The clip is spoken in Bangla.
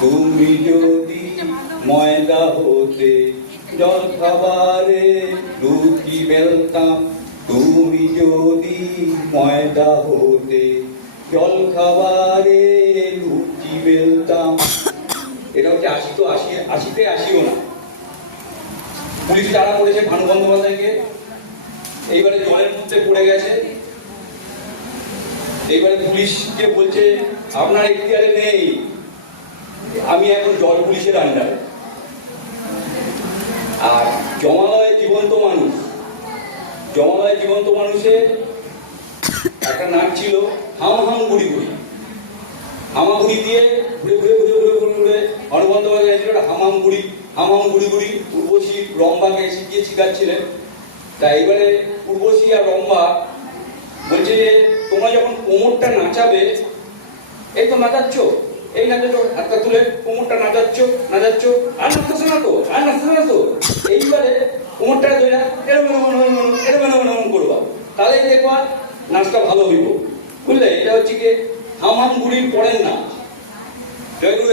তুমি যদি ময়দা হতে জল খাবারে লুচি বেলতাম, তুমি যদি ময়দা হতে জল খাবারে লুচি বেলতাম। এটা হচ্ছে আশি তো আশি, আশিতে আসিও না। পুলিশ তারা করেছে ভানু বন্দ্যোপাধ্যায়কে। এইবারে জলের মধ্যে পড়ে গেছে। এইবারে পুলিশকে বলছে, আপনার এখতিয়ারে নেই। আমি এখন জল পুলিশের আন্ডারে আর জমালয়ে জীবন্ত মানুষ, জমালয়ে জীবন্ত মানুষে একটা নাচ ছিল হাম হাম গুড়ি গুড়ি হামাগুড়ি দিয়ে ঘুরে ঘুরে ঘুরে ঘুরে ঘুরে ঘুরে গেছিল হামাম গুড়ি হামাম গুড়ি গুড়ি উর্বশী রম্বাকে শিখিয়ে শিখাচ্ছিলেন তা এবারে উর্বশী আর রম্বা বলছে যে, তোমরা যখন কোমরটা নাচাবে এই তো নাচাচ্ছ? এই নাচাচ্ছ হাতটা তুলে কোমরটা নাচাচ্ছ নাচাচ্ছ। আর নাচতেছে না তো, আর নাচতেছে না তো। এইবারে কোমরটা ধরে এরম এরম এরম করবা। তাহলেই দেখবা নাচটা ভালো হইব। বুঝলে? এটা হচ্ছে কি হাম গুড়ি পড়েন না নাচ। জয়গুরু